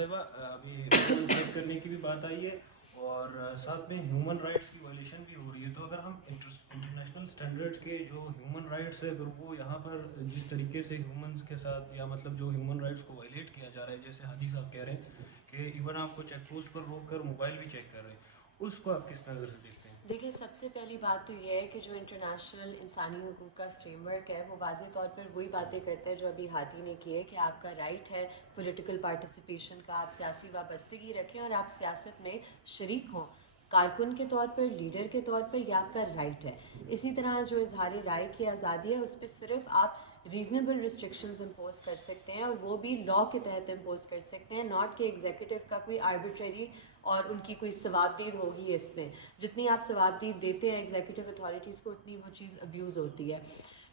صاحبہ ابھی چیک کرنے کی بھی بات آئی ہے اور ساتھ میں ہیومن رائٹس کی وائلیشن بھی ہو رہی ہے. تو اگر ہم انٹرنیشنل اسٹینڈرڈ کے جو ہیومن رائٹس ہے اگر وہ یہاں پر جس طریقے سے ہیومنس کے ساتھ یا مطلب جو ہیومن رائٹس کو وائلیٹ کیا جا رہا ہے, جیسے ہادی صاحب کہہ رہے ہیں کہ ایون آپ کو چیک پوسٹ پر روک کر موبائل بھی چیک کر رہے ہیں, اس کو آپ کس نظر سے دیکھتے ہیں؟ دیکھیے, سب سے پہلی بات تو یہ ہے کہ جو انٹرنیشنل انسانی حقوق کا فریم ورک ہے وہ واضح طور پر وہی باتیں کرتا ہے جو ابھی ہادی نے کی ہے کہ آپ کا رائٹ ہے پولیٹیکل پارٹیسپیشن کا, آپ سیاسی وابستگی رکھیں اور آپ سیاست میں شریک ہوں, کارکن کے طور پر, لیڈر کے طور پر, یہ آپ کا رائٹ ہے. اسی طرح جو اظہار رائے کی آزادی ہے اس پہ صرف آپ ریزنیبل ریسٹرکشنز امپوز کر سکتے ہیں, اور وہ بھی لا کے تحت امپوز کر سکتے ہیں, ناٹ کہ ایگزیکٹو کا کوئی آربیٹری اور ان کی کوئی ثوابدید ہوگی. اس میں جتنی آپ ثوابدید دیتے ہیں ایگزیکٹو اتھارٹیز کو اتنی وہ چیز ابیوز ہوتی ہے.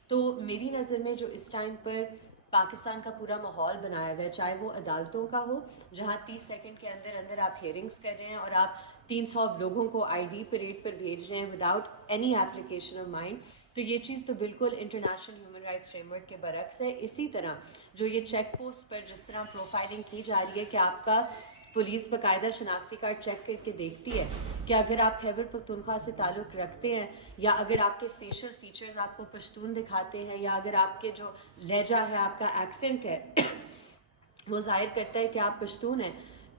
تو میری نظر میں جو اس ٹائم پر پاکستان کا پورا ماحول بنایا ہوا ہے, چاہے وہ عدالتوں کا ہو جہاں 30 سیکنڈ کے اندر اندر آپ ہیئرنگس کر رہے ہیں اور آپ 300 لوگوں کو آئی ڈی پریڈ پر بھیج رہے ہیں without any application of mind, تو یہ چیز تو بالکل international human rights frame work کے برعکس ہے. اسی طرح جو یہ چیک پوسٹ پر جس طرح پروفائلنگ کی جا رہی ہے کہ آپ کا پولیس باقاعدہ شناختی کارڈ چیک کر کے دیکھتی ہے کہ اگر آپ خیبر پختونخوا سے تعلق رکھتے ہیں یا اگر آپ کے فیشل فیچرز آپ کو پشتون دکھاتے ہیں یا اگر آپ کے جو لہجہ ہے, آپ کا ایکسنٹ ہے وہ ظاہر کرتا ہے کہ آپ پشتون ہیں,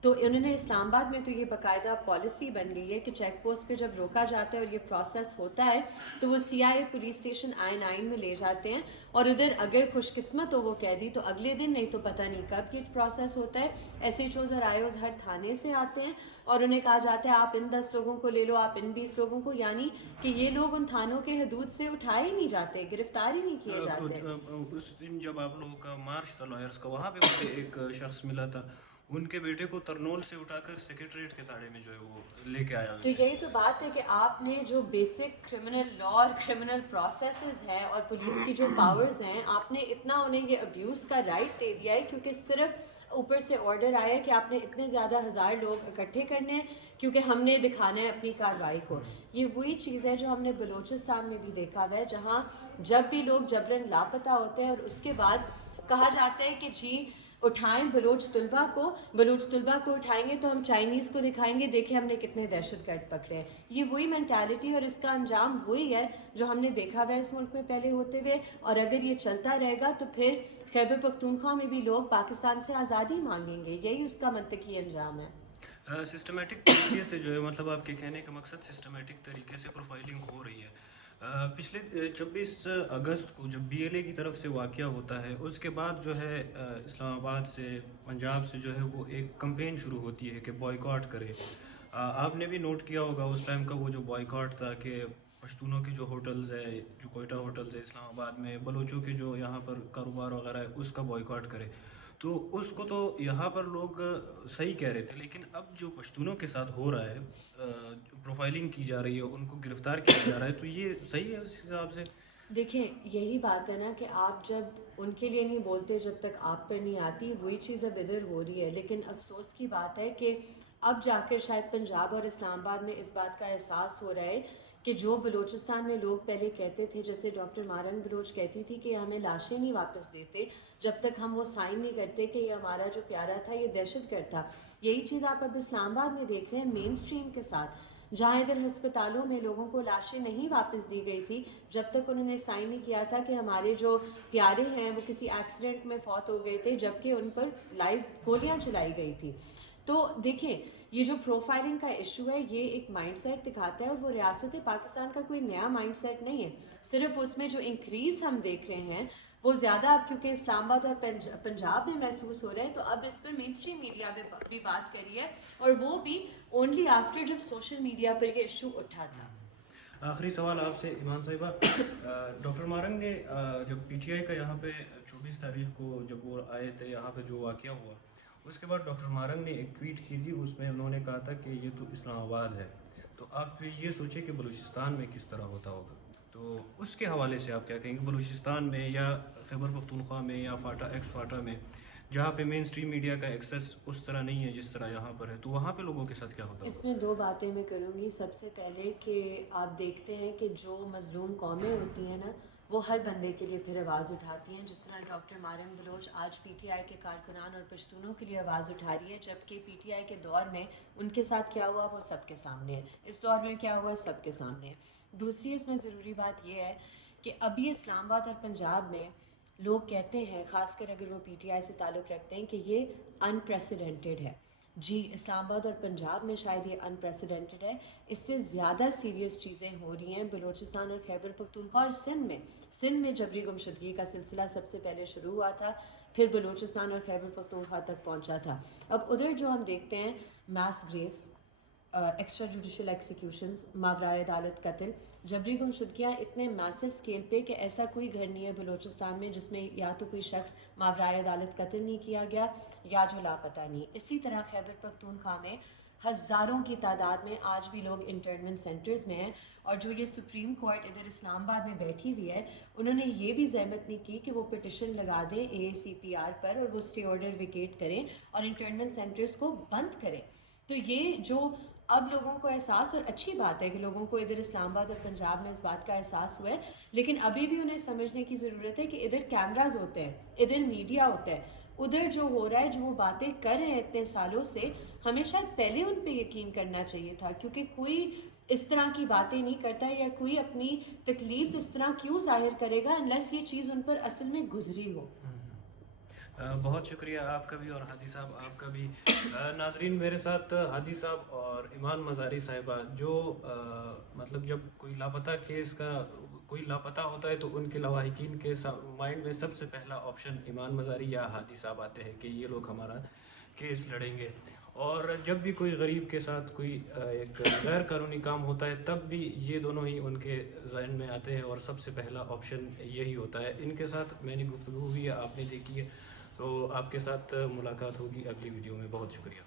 تو انہوں نے اسلام آباد میں تو یہ باقاعدہ پالیسی بن گئی ہے کہ چیک پوسٹ پہ جب روکا جاتا ہے اور یہ پروسیس ہوتا ہے تو وہ سی آئی اے پولیس اسٹیشن I-9 میں لے جاتے ہیں, اور ادھر اگر خوش قسمت ہو وہ قیدی تو اگلے دن, نہیں تو پتہ نہیں کب یہ پروسیس ہوتا ہے. ایس ایچ اوز اور آئی اوز ہر تھانے سے آتے ہیں اور انہیں کہا جاتا ہے آپ ان 10 لوگوں کو لے لو, آپ ان 20 لوگوں کو, یعنی کہ یہ لوگ ان تھانوں کے حدود سے اٹھائے ہی نہیں جاتے, گرفتار ہی نہیں کیے جاتے. اس دن جب آپ لوگوں کا مارچ تھا لائرس کا, وہاں پہ مجھے ایک شخص ملا تھا, ان کے بیٹے کو ترنول سے اٹھا کر سیکریٹریٹ کے تاڑے میں جو ہے وہ لے کے آیا ہوئے تو تھے. یہی تو بات ہے کہ آپ نے جو بیسک کرمنل لا اور کرمنل پروسیسز ہیں اور پولیس کی جو پاورز ہیں, آپ نے اتنا انہیں یہ ابیوز کا رائٹ دے دیا ہے کیونکہ صرف اوپر سے آرڈر آیا کہ آپ نے اتنے زیادہ 1000 لوگ اکٹھے کرنے ہیں کیونکہ ہم نے دکھانا ہے اپنی کارروائی کو. یہ وہی چیز ہے جو ہم نے بلوچستان میں بھی دیکھا ہوا ہے, جہاں جب بھی لوگ جبراً لاپتہ ہوتے ہیں اور اس کے بعد کہا جاتا ہے کہ جی اٹھائیں بلوچ طلبہ کو اٹھائیں گے تو ہم چائنیز کو دکھائیں گے, دیکھیں ہم نے کتنے دہشت گرد پکڑے ہیں. یہ وہی مینٹالٹی اور اس کا انجام وہی ہے جو ہم نے دیکھا ہوا ہے اس ملک میں پہلے ہوتے ہوئے, اور اگر یہ چلتا رہے گا تو پھر خیبر پختونخوا میں بھی لوگ پاکستان سے آزادی مانگیں گے. یہی اس کا منطقی انجام ہے. سسٹمیٹک طریقے سے جو ہے, مطلب آپ کے کہنے کا مقصد سسٹمیٹک طریقے سے پروفائلنگ ہو رہی ہے. پچھلے 26 اگست کو جب BLA کی طرف سے واقعہ ہوتا ہے, اس کے بعد جو ہے اسلام آباد سے, پنجاب سے جو ہے وہ ایک کمپین شروع ہوتی ہے کہ بوائیکاٹ کرے. آپ نے بھی نوٹ کیا ہوگا اس ٹائم کا وہ جو بوائیکاٹ تھا کہ پشتونوں کے جو ہوٹلز ہے, جو کوئٹہ ہوٹلز ہے اسلام آباد میں, بلوچوں کے جو یہاں پر کاروبار وغیرہ ہے اس کا بوائیکاٹ کرے. تو اس کو تو یہاں پر لوگ صحیح کہہ رہے تھے, لیکن اب جو پشتونوں کے ساتھ ہو رہا ہے, پروفائلنگ کی جا رہی ہے, ان کو گرفتار کیا جا رہا ہے, تو یہ صحیح ہے اس حساب سے؟ دیکھیں, یہی بات ہے نا کہ آپ جب ان کے لیے نہیں بولتے جب تک آپ پر نہیں آتی, وہی چیز اب ادھر ہو رہی ہے. لیکن افسوس کی بات ہے کہ اب جا کر شاید پنجاب اور اسلام آباد میں اس بات کا احساس ہو رہا ہے کہ جو بلوچستان میں لوگ پہلے کہتے تھے, جیسے ڈاکٹر مارنگ بلوچ کہتی تھی کہ ہمیں لاشیں نہیں واپس دیتے جب تک ہم وہ سائن نہیں کرتے کہ یہ ہمارا جو پیارا تھا یہ دہشت گرد تھا. یہی چیز آپ اب اسلام آباد میں دیکھ رہے ہیں مین اسٹریم کے ساتھ, جہاں ادھر ہسپتالوں میں لوگوں کو لاشیں نہیں واپس دی گئی تھی جب تک انہوں نے سائن نہیں کیا تھا کہ ہمارے جو پیارے ہیں وہ کسی ایکسیڈنٹ میں فوت ہو گئے تھے, جبکہ ان پر لائیو گولیاں چلائی گئی تھی. تو دیکھیں, یہ جو پروفائلنگ کا ایشو ہے یہ ایک مائنڈ سیٹ دکھاتا ہے, اور وہ ریاست پاکستان کا کوئی نیا مائنڈ سیٹ نہیں ہے. صرف اس میں جو انکریز ہم دیکھ رہے ہیں وہ زیادہ اب کیونکہ اسلام آباد اور پنجاب میں محسوس ہو رہے ہیں, تو اب اس پر مین اسٹریم میڈیا بھی بات کری ہے, اور وہ بھی اونلی آفٹر جب سوشل میڈیا پر یہ ایشو اٹھا تھا. آخری سوال آپ سے ایمان صاحبہ, ڈاکٹر مارنگ نے جب PTI کا یہاں پہ 24 تاریخ کو جب وہ آئے تھے یہاں پہ جو واقعہ ہوا, اس کے بعد ڈاکٹر مارنگ نے ایک ٹویٹ کی تھی, اس میں انہوں نے کہا تھا کہ یہ تو اسلام آباد ہے. تو آپ پھر یہ سوچیں کہ بلوچستان میں کس طرح ہوتا ہوگا, تو اس کے حوالے سے آپ کیا کہیں گے؟ بلوچستان میں یا خیبر پختونخوا میں یا فاٹا میں, جہاں پہ مین اسٹریم میڈیا کا ایکسیس اس طرح نہیں ہے جس طرح یہاں پر ہے, تو وہاں پہ لوگوں کے ساتھ کیا ہوتا اس ہوگا؟ میں دو باتیں میں کروں گی. سب سے پہلے کہ آپ دیکھتے ہیں کہ جو مظلوم قومیں ہوتی ہیں نا وہ ہر بندے کے لیے پھر آواز اٹھاتی ہیں. جس طرح ڈاکٹر مارم بلوچ آج پی ٹی آئی کے کارکنان اور پشتونوں کے لیے آواز اٹھا رہی ہے, جبکہ پی ٹی آئی کے دور میں ان کے ساتھ کیا ہوا وہ سب کے سامنے ہے, اس دور میں کیا ہوا سب کے سامنے ہے. دوسری اس میں ضروری بات یہ ہے کہ ابھی اسلام آباد اور پنجاب میں لوگ کہتے ہیں, خاص کر اگر وہ پی ٹی آئی سے تعلق رکھتے ہیں, کہ یہ انپریسیڈنٹڈ ہے. جی, اسلام آباد اور پنجاب میں شاید یہ انپریسیڈنٹڈ ہے. اس سے زیادہ سیریس چیزیں ہو رہی ہیں بلوچستان اور خیبر پختونخوا اور سندھ میں جبری گمشدگی کا سلسلہ سب سے پہلے شروع ہوا تھا, پھر بلوچستان اور خیبر پختونخوا تک پہنچا تھا. اب ادھر جو ہم دیکھتے ہیں mass graves, extra judicial executions, ماورائے عدالت قتل, جبری گمشدگیاں اتنے میسو اسکیل پہ کہ ایسا کوئی گھر نہیں ہے بلوچستان میں جس میں یا تو کوئی شخص ماورائے عدالت قتل نہیں کیا گیا یا جو لاپتہ نہیں. اسی طرح خیبر پختونخوا میں ہزاروں کی تعداد میں آج بھی لوگ انٹرنمنٹ سینٹرز میں ہیں, اور جو یہ سپریم کورٹ ادھر اسلام آباد میں بیٹھی ہوئی ہے, انہوں نے یہ بھی زحمت نہیں کی کہ وہ پٹیشن لگا دیں AACPR پر اور وہ اسٹے آرڈر ویکیٹ کریں اور انٹرنمنٹ سینٹرز کو بند کریں. تو یہ جو اب لوگوں کو احساس, اور اچھی بات ہے کہ لوگوں کو ادھر اسلام آباد اور پنجاب میں اس بات کا احساس ہوا ہے, لیکن ابھی بھی انہیں سمجھنے کی ضرورت ہے کہ ادھر کیمراز ہوتے ہیں, ادھر میڈیا ہوتا ہے, ادھر جو ہو رہا ہے, جو وہ باتیں کر رہے ہیں اتنے سالوں سے, ہمیں شاید پہلے ان پہ یقین کرنا چاہیے تھا, کیونکہ کوئی اس طرح کی باتیں نہیں کرتا یا کوئی اپنی تکلیف اس طرح کیوں ظاہر کرے گا انلیس یہ چیز ان پر اصل میں گزری ہو. بہت شکریہ آپ کا بھی اور ہادی صاحب آپ کا بھی. ناظرین, میرے ساتھ ہادی صاحب اور ایمان مزاری صاحبہ, جو مطلب جب کوئی لاپتہ کیس کا کوئی لاپتہ ہوتا ہے تو ان کے لواحقین کے مائنڈ میں سب سے پہلا آپشن ایمان مزاری یا ہادی صاحب آتے ہیں کہ یہ لوگ ہمارا کیس لڑیں گے. اور جب بھی کوئی غریب کے ساتھ کوئی ایک غیر قانونی کام ہوتا ہے تب بھی یہ دونوں ہی ان کے ذہن میں آتے ہیں اور سب سے پہلا آپشن یہی ہوتا ہے. ان کے ساتھ میں نے گفتگو ہوئی ہے, آپ نے دیکھی ہے, تو آپ کے ساتھ ملاقات ہوگی اگلی ویڈیو میں. بہت شکریہ.